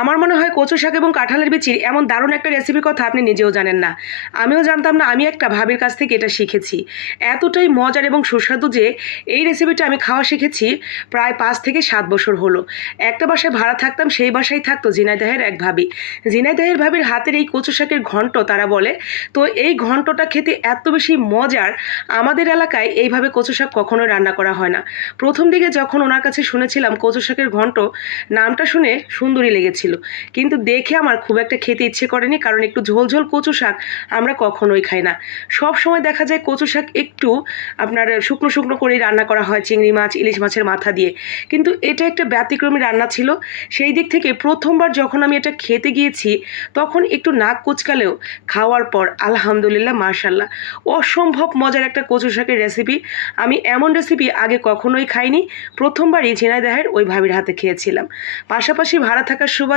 আমার মনে হয় কচু শাক এবং কাঁঠালের বিচির এমন দারুণ একটা রেসিপির কথা আপনি নিজেও জানেন না। আমিও জানতাম না আমি একটা ভাবির কাছ থেকে এটা শিখেছি। এতটাই মজার এবং সুস্বাদু যে এই রেসিপিটা আমি খাওয়া শিখেছি প্রায় পাঁচ থেকে সাত বছর হলো। একটা বাসায় ভাড়া থাকতাম, সেই বাসায় থাকতো ঝিনাইদহের এক ভাবি। ঝিনাইদহের ভাবির হাতের এই কচু শাকের ঘন্ট তারা বলে, তো এই ঘন্টটা খেতে এত বেশি মজার, আমাদের এলাকায় এইভাবে কচু শাক কখনোই রান্না করা হয় না। প্রথম দিকে যখন ওনার কাছে শুনেছিলাম কচু শাকের ঘন্ট, নামটা শুনে সুন্দরী লেগেছিল। কিন্তু দেখে আমার খুব একটা খেতে ইচ্ছে করেনি, কারণ একটু ঝোলঝোল কচু শাক আমরা কখনোই খাই না। সব সময় দেখা যায় কচু শাক একটু আপনার শুকনো শুকনো করেই রান্না করা হয়, চিংড়ি মাছ, ইলিশ মাছের মাথা দিয়ে। কিন্তু এটা একটা ব্যতিক্রমী রান্না ছিল। সেই দিক থেকে প্রথমবার যখন আমি এটা খেতে গিয়েছি, তখন একটু নাক কুচকালেও খাওয়ার পর আলহামদুলিল্লাহ মার্শাল্লাহ অসম্ভব মজার একটা কচু শাকের রেসিপি আমি এমন রেসিপি আগে কখনোই খাইনি, প্রথমবারই ঝিনাইদাহের ওই ভাবির হাতে খেয়েছিলাম। পাশাপাশি ভাড়া থাকার সুবাদে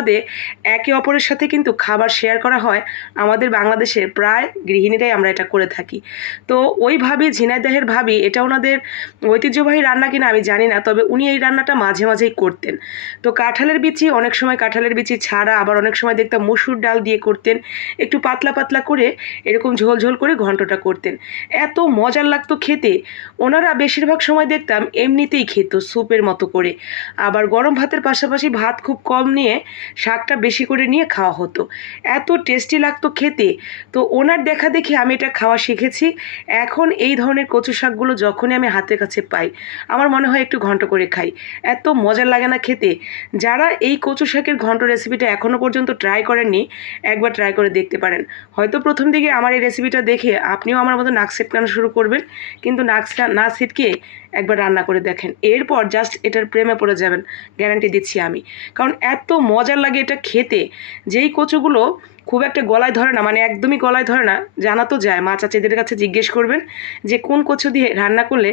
একে অপরের সাথে কিন্তু খাবার শেয়ার করা হয়। আমাদের বাংলাদেশের প্রায় গৃহিণীরাই আমরা এটা করে থাকি। তো ওই ভাবি, ঝিনাইদহের ভাবি এটা ওনাদের ঐতিহ্যবাহী রান্না কিনা আমি জানি না, তবে উনি এই রান্নাটা মাঝে মাঝেই করতেন। তো কাঁঠালের বিচি, অনেক সময় কাঁঠালের বিচি ছাড়া আবার অনেক সময় দেখতাম মসুর ডাল দিয়ে করতেন। একটু পাতলা পাতলা করে এরকম ঝোল ঝোল করে ঘন্টটা করতেন। এত মজার লাগতো খেতে। ওনারা বেশিরভাগ সময় দেখতাম এমনিতেই খেত, স্যুপের মতো করে। আবার গরম ভাতের পাশাপাশি ভাত খুব কম নিয়ে শাকটা বেশি করে নিয়ে খাওয়া হতো। এত টেস্টি লাগতো খেতে। তো ওনার দেখা দেখি আমি এটা খাওয়া শিখেছি। এখন এই ধরনের কচু শাকগুলো যখনই আমি হাতের কাছে পাই, আমার মনে হয় একটু ঘন্ট করে খাই। এত মজার লাগে না খেতে। যারা এই কচু শাকের ঘন্ট রেসিপিটা এখনও পর্যন্ত ট্রাই করেননি, একবার ট্রাই করে দেখতে পারেন। হয়তো প্রথম দিকে আমার এই রেসিপিটা দেখে আপনিও আমার মতো নাক সেটকানো শুরু করবেন, কিন্তু নাক না ছিটকে একবার রান্না করে দেখেন। এরপর জাস্ট এটার প্রেমে পড়ে যাবেন গ্যারান্টি দিচ্ছি আমি। কারণ এত মজার লাগে এটা খেতে। যেই কচুগুলো খুব একটা গলায় ধরে না মানে একদমই গলায় ধরে না, জানা তো যায়। মা চাচিদের কাছে জিজ্ঞেস করবেন যে, কোন কচু দিয়ে রান্না করলে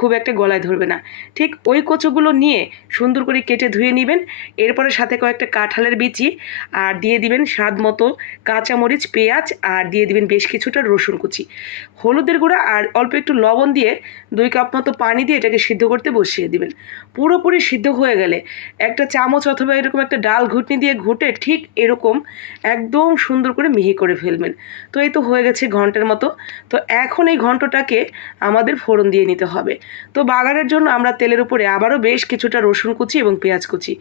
খুব একটা গলায় ধরবে না। ঠিক ওই কচুগুলো নিয়ে সুন্দর করে কেটে ধুয়ে নেবেন, এরপরে সাথে কয়েকটা কাঁঠালের বিচি আর দিয়ে দিবেন স্বাদ মতো কাঁচামরিচ, পেঁয়াজ আর দিয়ে দিবেন বেশ কিছুটা রসুন কুচি। হলুদের গুঁড়া আর অল্প একটু লবণ দিয়ে দুই কাপ মতো পানি দিয়ে এটাকে সিদ্ধ করতে বসিয়ে দিবেন। পুরোপুরি সিদ্ধ হয়ে গেলে একটা চামচ অথবা এরকম একটা ডাল ঘুটনি দিয়ে ঘুটে ঠিক এরকম একদম সুন্দর করে মিহি করে ফেলবেন। তো এই তো হয়ে গেছে ঘণ্টার মতো। তো এখন এই ঘন্টটাকে আমাদের ফোড়ন দিয়ে নিতে হবে। তো বাগানের জন্য আমরা তেলের উপরে আবারও বেশ কিছুটা রসুন কুচি এবং পেঁয়াজ কুচি।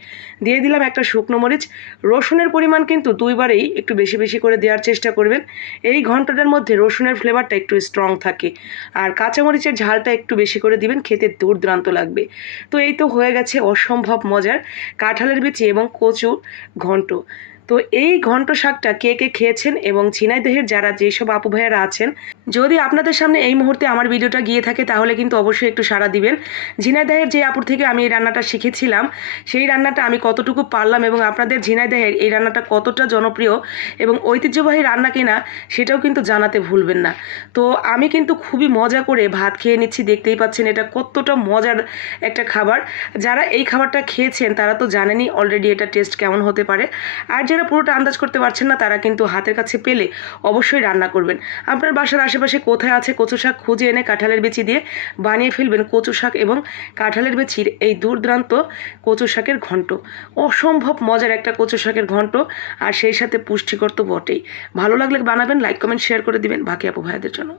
দিয়ে দিলাম একটা শুকনো মরিচ। রসুনের পরিমাণ কিন্তু দুইবারেই একটু বেশি বেশি করে দেওয়ার চেষ্টা করবেন। এই ঘন্টটার মধ্যে রসুনের ফ্লেভারটা একটু স্ট্রং থাকে। আর কাঁচামরিচের ঝালটা একটু বেশি করে দিবেন, খেতে দুর্দান্ত লাগবে। তো এই তো হয়ে গেছে অসম্ভব মজার কাঁঠালের বিচি এবং কচু ঘন্ট। তো এই ঘন্ট শাকটা কে কে খেয়েছেন এবং ঝিনাইদহের যারা যেসব আপু ভাইয়ারা আছেন যদি আপনাদের সামনে এই মুহূর্তে আমার ভিডিওটা গিয়ে থাকে, তাহলে কিন্তু অবশ্যই একটু সাড়া দিবেন। ঝিনাইদহের যে আপুর থেকে আমি এই রান্নাটা শিখেছিলাম, সেই রান্নাটা আমি কতটুকু পারলাম এবং আপনাদের ঝিনাইদহের এই রান্নাটা কতটা জনপ্রিয় এবং ঐতিহ্যবাহী রান্না কিনা, সেটাও কিন্তু জানাতে ভুলবেন না। তো আমি কিন্তু খুবই মজা করে ভাত খেয়ে নিচ্ছি, দেখতেই পাচ্ছেন এটা কতটা মজার একটা খাবার। যারা এই খাবারটা খেয়েছেন, তারা তো জানেনই অলরেডি এটা টেস্ট কেমন হতে পারে। আর যারা পুরোটা আন্দাজ করতে পারছেন না, তারা কিন্তু হাতের কাছে পেলে অবশ্যই রান্না করবেন। আপনার বাসার আশেপাশে কোথায় আছে কচু শাক খুঁজে এনে কাঁঠালের বিচি দিয়ে বানিয়ে ফেলবেন কচু শাক এবং কাঁঠালের বিচির এই দুর্দান্ত কচু শাকের ঘন্ট অসম্ভব মজার একটা কচু শাকের ঘন্ট আর সেই সাথে পুষ্টিকর তো বটেই। ভালো লাগলে বানাবেন লাইক কমেন্ট শেয়ার করে দিবেন। বাকি আপু জন্য।